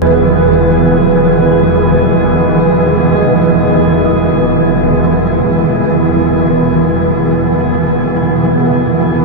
thank you